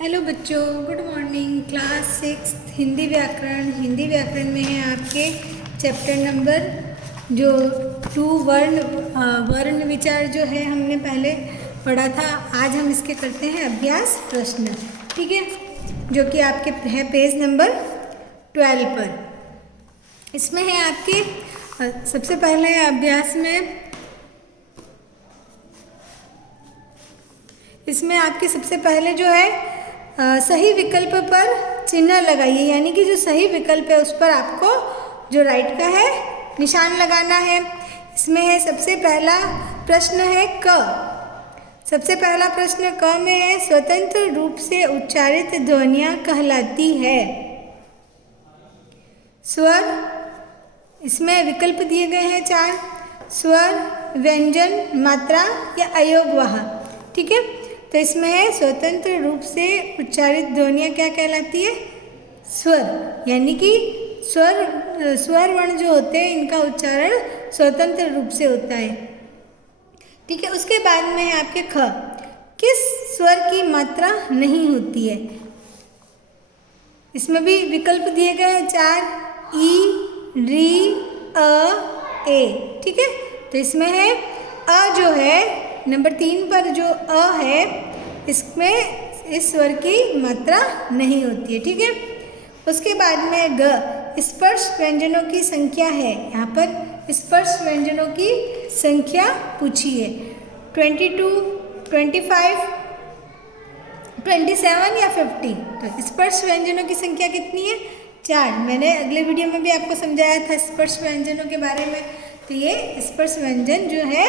Hello बच्चों, good morning. Class 6 Hindi व्याकरण में है आपके चैप्टर नंबर जो 2 वर्ण विचार जो है हमने पहले पढ़ा था। आज हम इसके करते हैं अभ्यास प्रश्न, ठीक है, जो कि आपके है पेज नंबर 12 पर। इसमें है आपके सबसे पहले अभ्यास में इसमें आपके सबसे पहले जो है सही विकल्प पर चिन्ह लगाइए, यानी कि जो सही विकल्प है उस पर आपको जो राइट का है निशान लगाना है। इसमें है सबसे पहला प्रश्न है क। सबसे पहला प्रश्न क में है स्वतंत्र रूप से उच्चारित ध्वनियाँ कहलाती है। स्वर, इसमें विकल्प दिए गए हैं 4: स्वर, व्यंजन, मात्रा या अयोगवाह, ठीक है। तो इसमें है स्वतंत्र रूप से उच्चारित ध्वनियाँ क्या कहलाती है? स्वर, यानी कि स्वर वर्ण जो होते हैं इनका उच्चारण स्वतंत्र रूप से होता है, ठीक है। उसके बाद में है आपके ख। किस स्वर की मात्रा नहीं होती है? इसमें भी विकल्प दिए गए हैं 4: ई, री, अ, ए, ठीक है। तो इसमें है अ जो है नंबर 3 पर जो अ है इसमें इस स्वर की मात्रा नहीं होती है, ठीक है। उसके बाद में ग। स्पर्श व्यंजनों की संख्या है, यहाँ पर स्पर्श व्यंजनों की संख्या पूछी है। 22, 25, 27 या 50। तो स्पर्श व्यंजनों की संख्या कितनी है? 4। मैंने अगले वीडियो में भी आपको समझाया था स्पर्श व्यंजनों के बारे में। तो ये स्पर्श व्यंजन जो है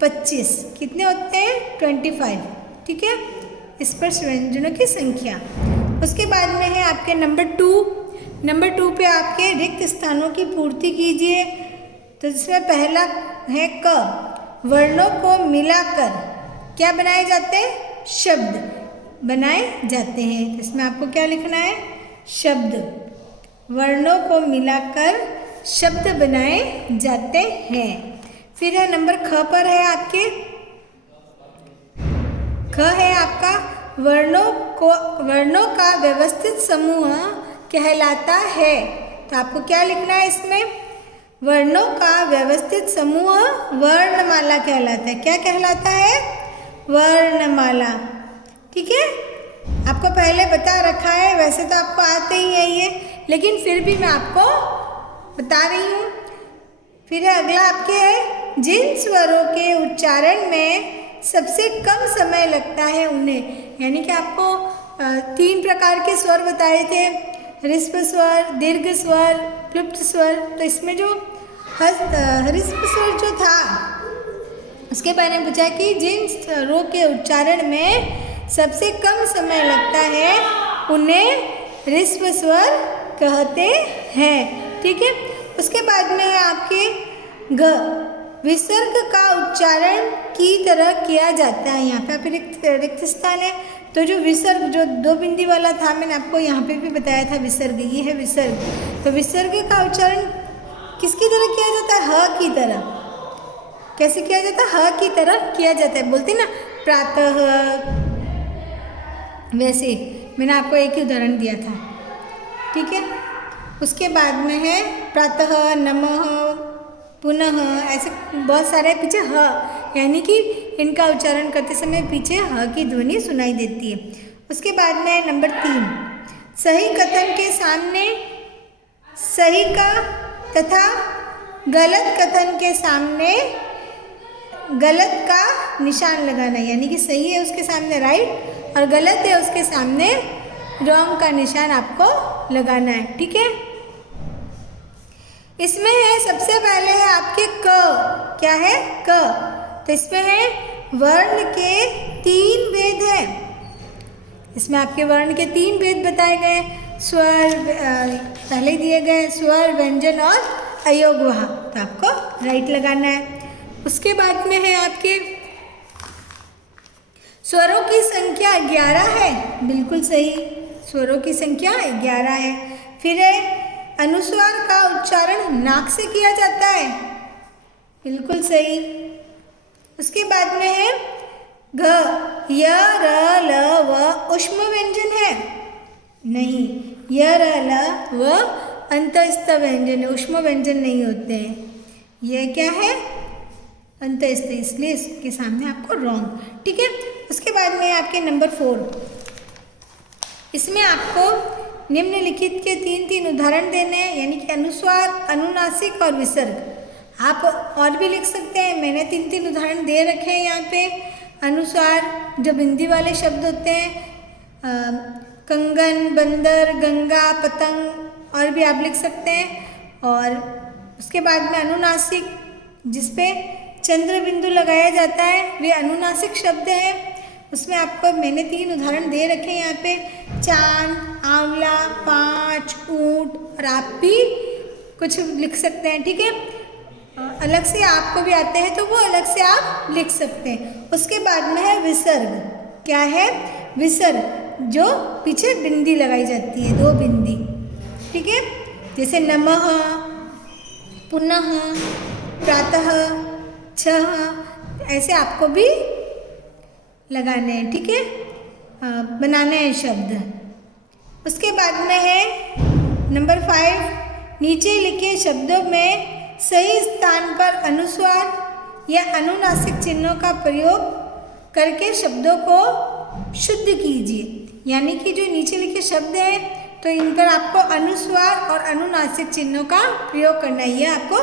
25, कितने होते हैं? 25, ठीक है, स्पर्श व्यंजनों की संख्या। उसके बाद में है आपके नंबर 2 पे आपके रिक्त स्थानों की पूर्ति कीजिए। तो इसमें पहला है क। वर्णों को मिलाकर क्या बनाए जाते हैं? शब्द बनाए जाते हैं। तो इसमें आपको क्या लिखना है? शब्द। वर्णों को मिलाकर शब्द बनाए जाते हैं। फिर है नंबर ख पर है आपके, ख है आपका वर्णों का व्यवस्थित समूह कहलाता है। तो आपको क्या लिखना है इसमें? वर्णों का व्यवस्थित समूह वर्णमाला कहलाता है। क्या कहलाता है? वर्णमाला, ठीक है। आपको पहले बता रखा है, वैसे तो आपको आते ही है ये, लेकिन फिर भी मैं आपको बता रही हूँ। फिर है अगला आपके है जिन स्वरों के उच्चारण में सबसे कम समय लगता है उन्हें, यानी कि आपको 3 प्रकार के स्वर बताए थे: ह्रस्व स्वर, दीर्घ स्वर, क्लुप्त स्वर। तो इसमें जो ह्रस्व स्वर जो था उसके बारे में पूछा कि जिन स्वरों के उच्चारण में सबसे कम समय लगता है उन्हें ह्रस्व स्वर कहते हैं, ठीक है। उसके बाद में है आपके ग। विसर्ग का उच्चारण की तरह किया जाता है। यहाँ पे आप रिक्त स्थान है, तो जो विसर्ग जो 2 बिंदी वाला था मैंने आपको यहाँ पे भी बताया था विसर्ग, ये है विसर्ग। तो विसर्ग का उच्चारण किसकी तरह किया जाता है? ह की तरह। कैसे किया जाता है? ह की तरह किया जाता है। बोलते ना प्रातः, वैसे मैंने आपको एक ही उदाहरण दिया था, ठीक है। उसके बाद में है प्रातः, नमः, पुनः, ऐसे बहुत सारे पीछे ह, यानी कि इनका उच्चारण करते समय पीछे ह की ध्वनि सुनाई देती है। उसके बाद में है नंबर 3, सही कथन के सामने सही का तथा गलत कथन के सामने गलत का निशान लगाना, यानी कि सही है उसके सामने राइट और गलत है उसके सामने रॉन्ग का निशान आपको लगाना है, ठीक है। इसमें है सबसे पहले है आपके क। क्या है? क। तो इसमें है वर्ण के 3 भेद हैं। इसमें आपके वर्ण के 3 भेद बताए गए, स्वर पहले दिए गए, स्वर, व्यंजन और अयोगवाह। तो आपको राइट लगाना है। उसके बाद में है आपके स्वरों की संख्या 11 है, बिल्कुल सही, स्वरों की संख्या 11 है। फिर है अनुस्वार का उच्चारण नाक से किया जाता है, बिल्कुल सही। उसके बाद में है घ, य, र, ल, व ऊष्म व्यंजन है? नहीं, य, र, ल, व अंतस्थ व्यंजन है, ऊष्म व्यंजन नहीं होते हैं। यह क्या है? अंतस्थ, इसलिए इसके सामने आपको रॉन्ग। ठीक है, उसके बाद में आपके नंबर 4, इसमें आपको निम्नलिखित के 3 उदाहरण देने हैं, यानी कि अनुस्वार, अनुनासिक और विसर्ग। आप और भी लिख सकते हैं, मैंने 3 उदाहरण दे रखे हैं यहाँ पे। अनुस्वार जो बिंदी वाले शब्द होते हैं, कंगन, बंदर, गंगा, पतंग, और भी आप लिख सकते हैं। और उसके बाद में अनुनासिक, जिसपे चंद्र बिंदु लगाया जाता है, वे अनुनासिक शब्द हैं। उसमें आपको मैंने 3 उदाहरण दे रखे हैं यहाँ पे, चांद, आंवला, 5, ऊंट, और आप भी कुछ लिख सकते हैं। ठीक है, अलग से आपको भी आते हैं तो वो अलग से आप लिख सकते हैं। उसके बाद में है विसर्ग। क्या है? विसर्ग, जो पीछे बिंदी लगाई जाती है, 2 बिंदी। ठीक है, जैसे नमः, पुनः, प्रातः, छः, ऐसे आपको भी लगाने हैं। ठीक है, बनाने हैं शब्द। उसके बाद में है नंबर 5, नीचे लिखे शब्दों में सही स्थान पर अनुस्वार या अनुनासिक चिन्हों का प्रयोग करके शब्दों को शुद्ध कीजिए। यानी कि जो नीचे लिखे शब्द हैं, तो इन पर आपको अनुस्वार और अनुनासिक चिन्हों का प्रयोग करना है। यह आपको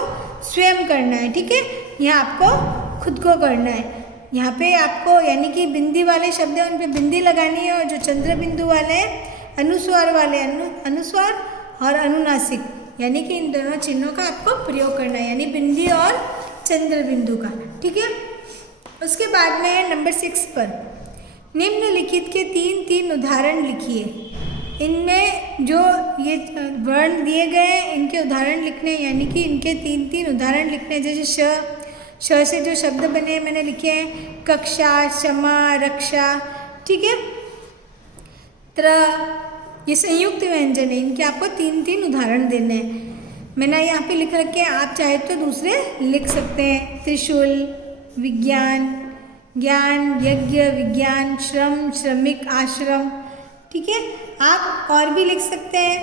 स्वयं करना है। ठीक है, यह आपको खुद को करना है। यहाँ पे आपको, यानी कि बिंदी वाले शब्द हैं, उन पे बिंदी लगानी है, और जो चंद्र बिंदु वाले हैं, अनुस्वार वाले अनुस्वार और अनुनासिक, यानी कि इन दोनों चिन्हों का आपको प्रयोग करना है, यानी बिंदी और चंद्र बिंदु का। ठीक है, उसके बाद में है नंबर 6 पर, निम्नलिखित के 3 उदाहरण लिखिए। इनमें जो ये वर्ण दिए गए हैं, इनके उदाहरण लिखने, यानी कि इनके 3 उदाहरण लिखने। जैसे श से जो शब्द बने हैं मैंने लिखे हैं, कक्षा, क्षमा, रक्षा। ठीक है, त्र, ये संयुक्त व्यंजन है, इनके आपको 3 उदाहरण देने हैं। मैंने यहाँ पे लिख रखे हैं, आप चाहे तो दूसरे लिख सकते हैं। त्रिशूल, विज्ञान, ज्ञान, यज्ञ, विज्ञान, श्रम, श्रमिक, आश्रम। ठीक है, आप और भी लिख सकते हैं।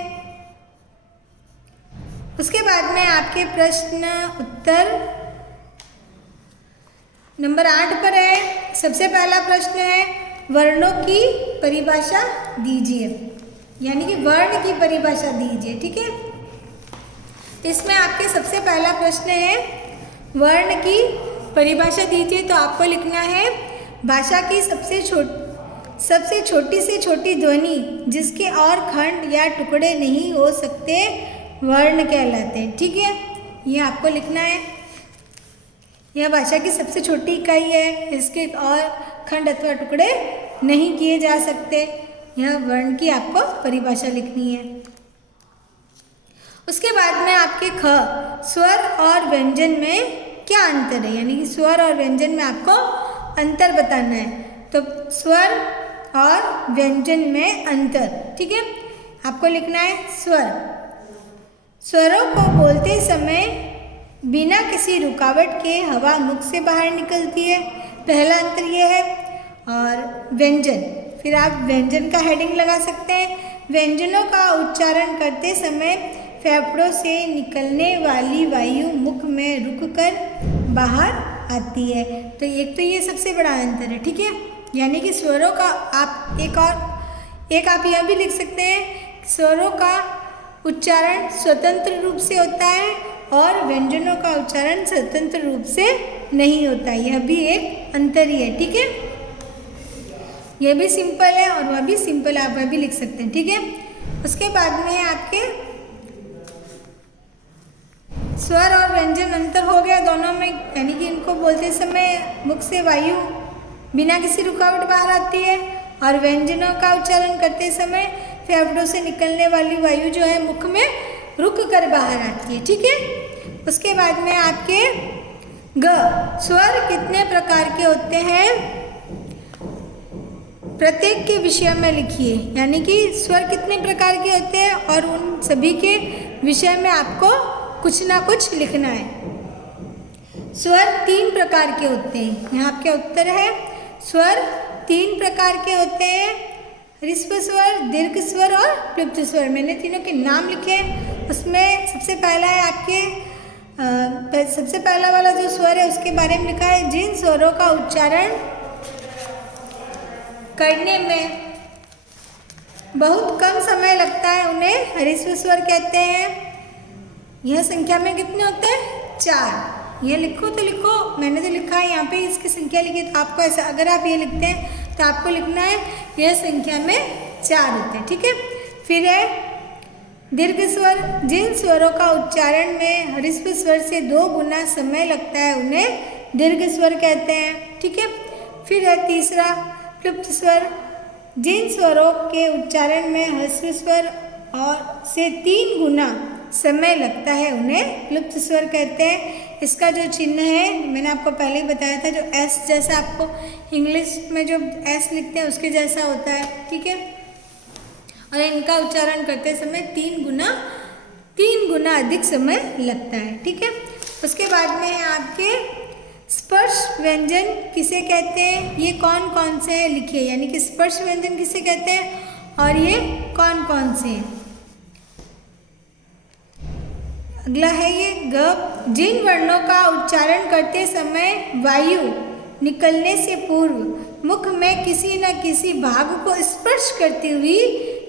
उसके बाद में आपके प्रश्न उत्तर नंबर 8 पर है। सबसे पहला प्रश्न है, वर्णों की परिभाषा दीजिए, यानी कि वर्ण की परिभाषा दीजिए। ठीक है, इसमें आपके सबसे पहला प्रश्न है, वर्ण की परिभाषा दीजिए। तो आपको लिखना है, भाषा की सबसे छोटी से छोटी ध्वनि जिसके और खंड या टुकड़े नहीं हो सकते, वर्ण कहलाते हैं। ठीक है, ये आपको लिखना है। यह भाषा की सबसे छोटी इकाई है, इसके और खंड अथवा टुकड़े नहीं किए जा सकते। यह वर्ण की आपको परिभाषा लिखनी है। उसके बाद में आपके ख, स्वर और व्यंजन में क्या अंतर है, यानी कि स्वर और व्यंजन में आपको अंतर बताना है। तो स्वर और व्यंजन में अंतर। ठीक है, आपको लिखना है स्वर। स्वरों को बोलते समय बिना किसी रुकावट के हवा मुख से बाहर निकलती है, पहला अंतर यह है। और व्यंजन, फिर आप व्यंजन का हेडिंग लगा सकते हैं। व्यंजनों का उच्चारण करते समय फेफड़ों से निकलने वाली वायु मुख में रुककर बाहर आती है। तो एक तो ये सबसे बड़ा अंतर है। ठीक है, यानी कि स्वरों का आप एक आप यह भी लिख सकते हैं, स्वरों का उच्चारण स्वतंत्र रूप से होता है और व्यंजनों का उच्चारण स्वतंत्र रूप से नहीं होता। यह भी एक अंतर ही है। ठीक है, यह भी सिंपल है और वह भी सिंपल, आप वह भी लिख सकते हैं। ठीक है, उसके बाद में है आपके स्वर और व्यंजन अंतर हो गया दोनों में, यानी कि इनको बोलते समय मुख से वायु बिना किसी रुकावट बाहर आती है और व्यंजनों का उच्चारण करते समय फेफड़ों से निकलने वाली वायु जो है मुख में रुक कर बाहर आती है। ठीक है, उसके बाद में आपके ग, स्वर कितने प्रकार के होते हैं, प्रत्येक के विषय में लिखिए। यानी कि स्वर कितने प्रकार के होते हैं और उन सभी के विषय में आपको कुछ ना कुछ लिखना है। स्वर 3 प्रकार के होते हैं। यहाँ आपके उत्तर है, स्वर 3 प्रकार के होते हैं, ह्रस्व स्वर, दीर्घ स्वर और प्लुप्त स्वर। मैंने तीनों के नाम लिखे। उसमें सबसे पहला है आपके सबसे पहला वाला जो स्वर है उसके बारे में लिखा है, जिन स्वरों का उच्चारण करने में बहुत कम समय लगता है उन्हें ह्रस्व स्वर कहते हैं। यह संख्या में कितने होते हैं? 4। ये लिखो तो लिखो, मैंने तो लिखा है यहाँ पे इसकी संख्या लिखी, तो आपको ऐसा अगर आप ये लिखते हैं तो आपको लिखना है यह संख्या में 4 होते हैं। ठीक है। फिर है दीर्घ स्वर, जिन स्वरों का उच्चारण में ह्रस्व स्वर से 2 गुना समय लगता है उन्हें दीर्घ स्वर कहते हैं। ठीक है। फिर है तीसरा प्लुप्त स्वर, जिन स्वरों के उच्चारण में ह्रस्व स्वर और से 3 गुना समय लगता है उन्हें प्लुप्त स्वर कहते हैं। इसका जो चिन्ह है मैंने आपको पहले ही बताया था, जो एस जैसा आपको इंग्लिश में जो एस लिखते हैं उसके जैसा होता है। ठीक है। और इनका उच्चारण करते समय 3 गुना अधिक समय लगता है। ठीक है। उसके बाद में है आपके स्पर्श व्यंजन किसे कहते हैं, ये कौन कौन से हैं लिखिए, यानी कि स्पर्श व्यंजन किसे कहते हैं और ये कौन कौन से हैं। अगला है ये ग, जिन वर्णों का उच्चारण करते समय वायु निकलने से पूर्व मुख में किसी न किसी भाग को स्पर्श करती हुई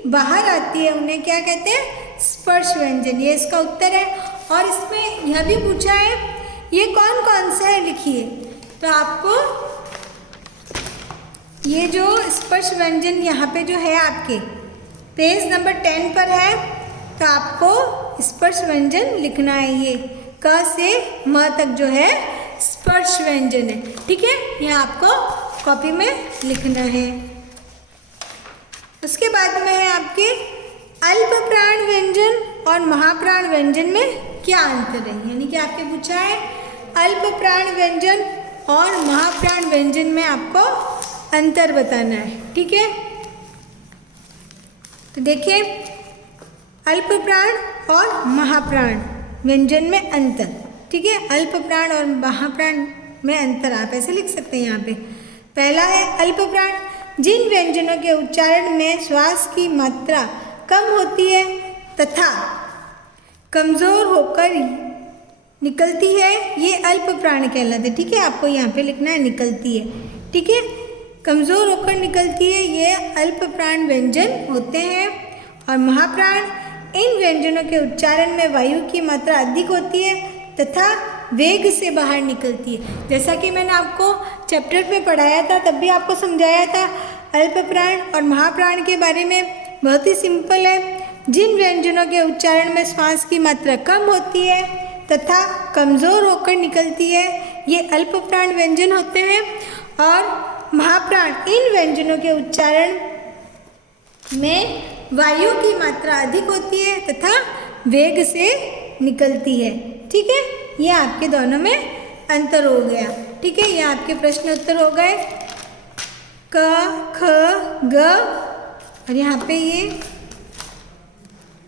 बाहर आती है उन्हें क्या कहते हैं? स्पर्श व्यंजन। ये इसका उत्तर है। और इसमें यह भी पूछा है ये कौन कौन सा है लिखिए, तो आपको ये जो स्पर्श व्यंजन यहाँ पे जो है आपके पेज नंबर 10 पर है, तो आपको स्पर्श व्यंजन लिखना है। ये क से म तक जो है स्पर्श व्यंजन है। ठीक है। यह आपको कॉपी में लिखना है। उसके बाद में है आपके अल्प प्राण व्यंजन और महाप्राण व्यंजन में क्या अंतर है, यानी कि आपके पूछा है अल्प प्राण व्यंजन और महाप्राण व्यंजन में आपको अंतर बताना है। ठीक है। तो देखिए अल्प प्राण और महाप्राण व्यंजन में अंतर। ठीक है। अल्प प्राण और महाप्राण में अंतर आप ऐसे लिख सकते हैं यहाँ पे। पहला है अल्प प्राण, जिन व्यंजनों के उच्चारण में श्वास की मात्रा कम होती है तथा कमजोर होकर निकलती है, ये अल्प प्राण कहलाते। ठीक है। आपको यहाँ पे लिखना है निकलती है। ठीक है। कमजोर होकर निकलती है, ये अल्प प्राण व्यंजन होते हैं। और महाप्राण, इन व्यंजनों के उच्चारण में वायु की मात्रा अधिक होती है तथा वेग से बाहर निकलती है। जैसा कि मैंने आपको चैप्टर में पढ़ाया था, तब भी आपको समझाया था अल्प प्राण और महाप्राण के बारे में। बहुत ही सिंपल है। जिन व्यंजनों के उच्चारण में श्वास की मात्रा कम होती है तथा कमज़ोर होकर निकलती है, ये अल्प प्राण व्यंजन होते हैं। और महाप्राण, इन व्यंजनों के उच्चारण में वायु की मात्रा अधिक होती है तथा वेग से निकलती है। ठीक है। ये आपके दोनों में अंतर हो गया। ठीक है। ये आपके प्रश्न उत्तर हो गए क, ख, ग और यहाँ पे ये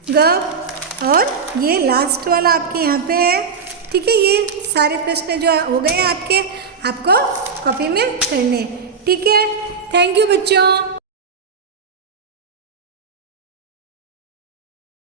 ग और ये लास्ट वाला आपके यहाँ पे है। ठीक है। ये सारे प्रश्न जो हो गए आपके, आपको कॉपी में करने। ठीक है। थैंक यू बच्चों।